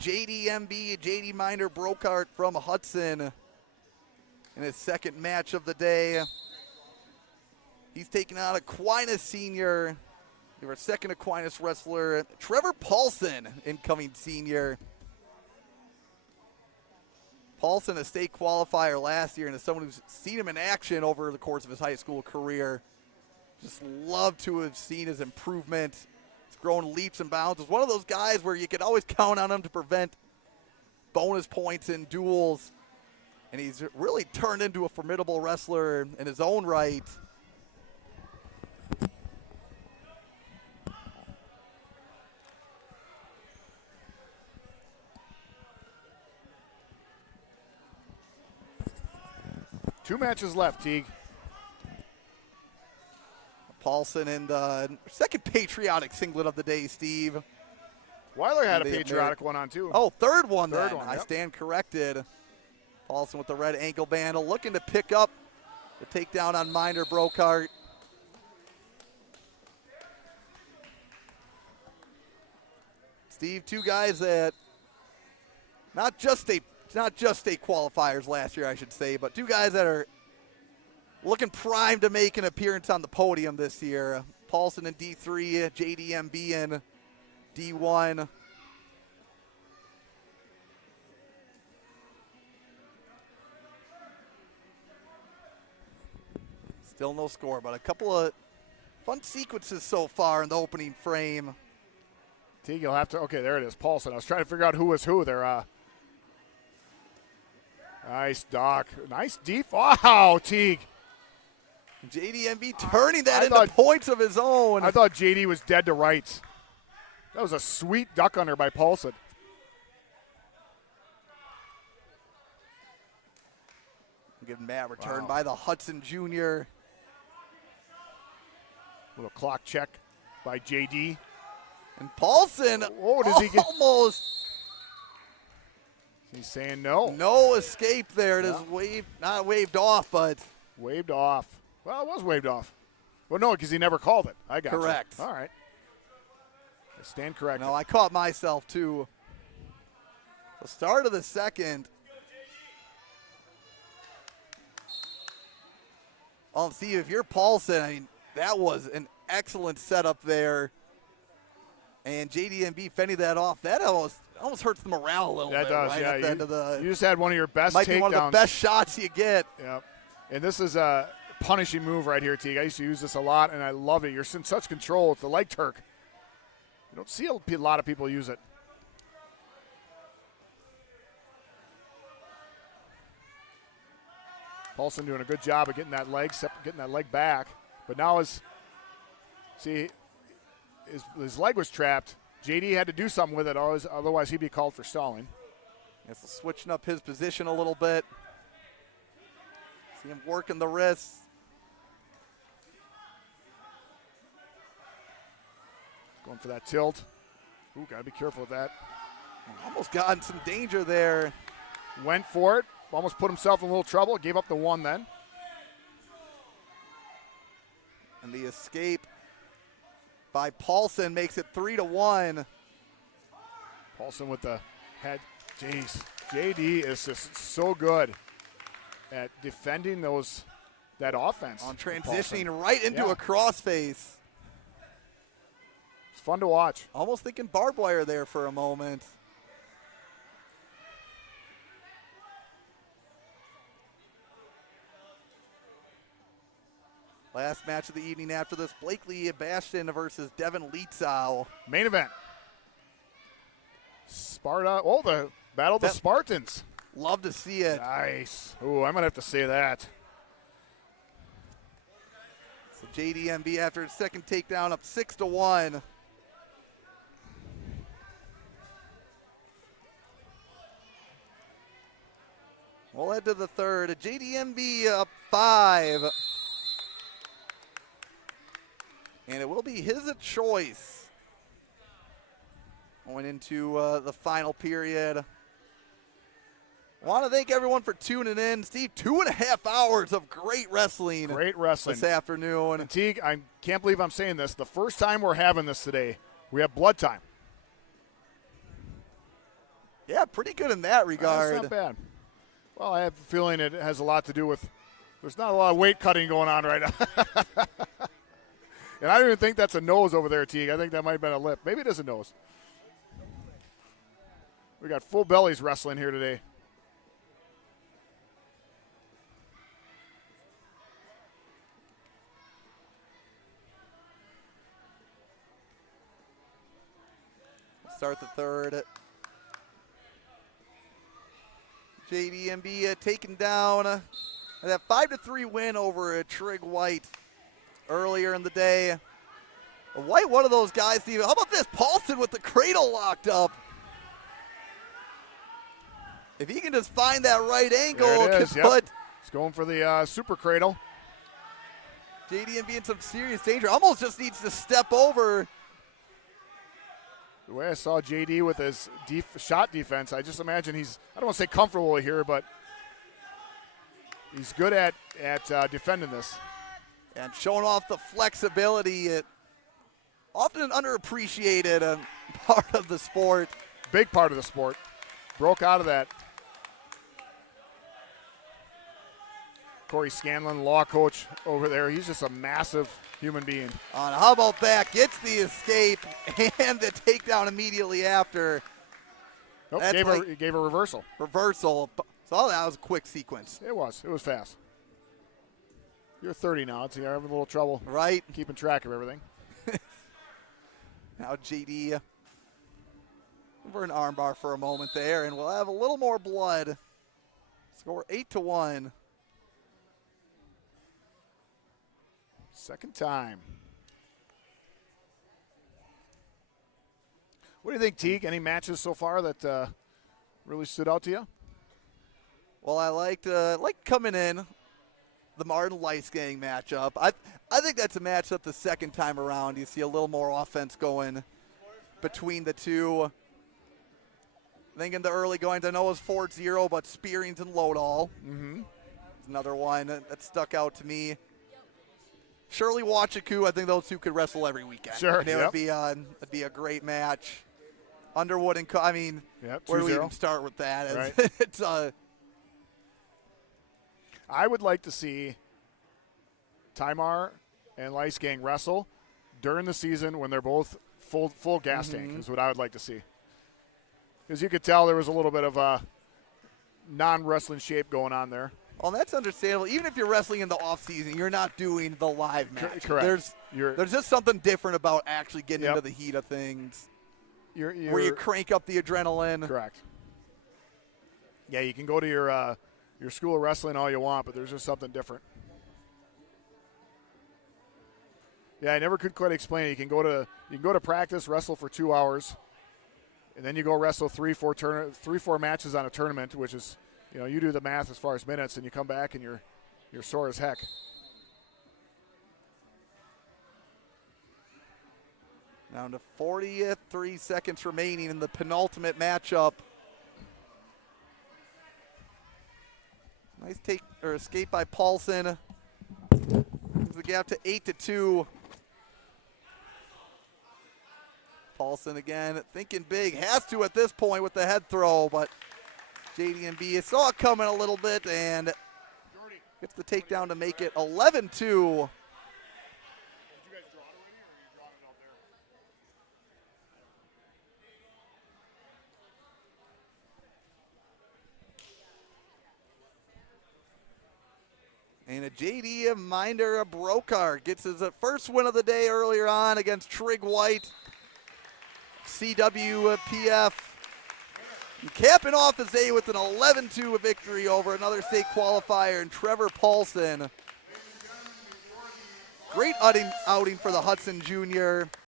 JDMB, JD Miner Broeckaert from Hudson in his second match of the day. He's taking on Aquinas senior, our second Aquinas wrestler, Trevor Paulson, incoming senior. Paulson, a state qualifier last year, and as someone who's seen him in action over the course of his high school career, just love to have seen his improvement. He's grown leaps and bounds. He's one of those guys where you can always count on him to prevent bonus points in duels, and he's really turned into a formidable wrestler in his own right. Two matches left, Teague. Paulson in the second patriotic singlet of the day, Steve. Weiler had a patriotic one on, too. Oh, third one. Yep. I stand corrected. Paulson with the red ankle bandle, looking to pick up the takedown on Miner Broeckaert. Steve, two guys that not just state qualifiers last year, I should say, but two guys that are looking primed to make an appearance on the podium this year. Paulson in D3, JDMB in D1. Still no score, but a couple of fun sequences so far in the opening frame. Teague, you'll have to, okay, there it is, Paulson. I was trying to figure out who was who there. Nice, Doc. Nice deep. Wow, Teague. JDMB turning that into points of his own. I thought JD was dead to rights. That was a sweet duck under by Paulson. Good mat return by the Hudson Jr. Little clock check by JD. And Paulson almost. He's saying no. No escape there. It is waved, not waved off, but. Waved off. Well, it was waved off. Well, no, because he never called it. I got correct. You. All right. I stand corrected. No, I caught myself, too. The start of the second. Oh, see, if you're Paulson, I mean, that was an excellent setup there. And JDMB fending that off. That almost hurts the morale a little bit. That does, right yeah. at the end of the, you just had one of your best might takedowns. be one of the best shots you get. Yep. And this is a punishing move right here, Teague. I used to use this a lot, and I love it. You're in such control. It's the leg Turk. You don't see a lot of people use it. Paulson doing a good job of getting that leg back. But now his leg was trapped. JD had to do something with it, otherwise he'd be called for stalling. Yes, switching up his position a little bit. See him working the wrists. Going for that tilt. Ooh, gotta be careful with that. Almost got in some danger there. Went for it. Almost put himself in a little trouble. Gave up the one then. And the escape by Paulson makes it 3-1. Paulson with the head. Jeez. JD is just so good at defending that offense. On transitioning right into a crossface. It's fun to watch. Almost thinking barbed wire there for a moment. Last match of the evening after this, Blakely Bastion versus Devin Leetzow. Main event. Sparta. Oh, the Battle of the Spartans. Love to see it. Nice. Ooh, I might have to say that. So JDMB after his second takedown up 6-1. We'll head to the third. JDMB up 5. And it will be his choice going into the final period. I want to thank everyone for tuning in. Steve, 2.5 hours of great wrestling. Great wrestling. This afternoon. And Teague, I can't believe I'm saying this. The first time we're having this today, we have blood time. Yeah, pretty good in that regard. That's not bad. Well, I have a feeling it has a lot to do with there's not a lot of weight cutting going on right now. And I don't even think that's a nose over there, Teague. I think that might have been a lip. Maybe it is a nose. We got full bellies wrestling here today. Start the third. JDMB taken down that 5-3 win over Trig White earlier in the day. White, one of those guys, Steve. How about this? Paulson with the cradle locked up. If he can just find that right angle, there it is. put He's going for the super cradle. JDMB in some serious danger. Almost just needs to step over. The way I saw JD with his shot defense, I just imagine he's, I don't want to say comfortable here, but he's good at defending this. And showing off the flexibility, often an underappreciated part of the sport. Big part of the sport. Broke out of that. Corey Scanlon, law coach over there. He's just a massive human being. How about that? Gets the escape and the takedown immediately after. Nope, gave a reversal. Reversal. So that was a quick sequence. It was fast. You're 30 now, so you're having a little trouble keeping track of everything. Now JD over an armbar for a moment there, and we'll have a little more blood. Score 8-1. Second time. What do you think, Teague? Any matches so far that really stood out to you? Well, I liked coming in the Martin Leisgang matchup. I think that's a matchup the second time around. You see a little more offense going between the two. I think in the early goings, I know it was 4-0, but Spearings and Lodahl. Mm-hmm. Another one that stuck out to me. Shirley Wachiku, I think those two could wrestle every weekend. Sure, and it would be a great match. Underwood and I mean, where do we even start with that? Right. It's I would like to see Timar and Leisgang wrestle during the season when they're both full gas tank is what I would like to see. Because you could tell there was a little bit of a non-wrestling shape going on there. Well, that's understandable. Even if you're wrestling in the off season, you're not doing the live match. Correct. There's just something different about actually getting into the heat of things. Where you crank up the adrenaline. Correct. Yeah, you can go to your school of wrestling all you want, but there's just something different. Yeah, I never could quite explain it. You can go to practice, wrestle for 2 hours, and then you go wrestle 3-4 matches on a tournament, which is, you do the math as far as minutes, and you come back and you're sore as heck. Down to 43 seconds remaining in the penultimate matchup. Nice escape by Paulson. Moves the gap to 8-2. Paulson again thinking big. Has to at this point with the head throw, but JDMB saw it coming a little bit and gets the takedown to make it 11-2. And a JD Minder Broeckaert gets his first win of the day earlier on against Trig White. CWPF capping off his day with an 11-2 victory over another state qualifier and Trevor Paulson. Great outing for the Hudson Junior.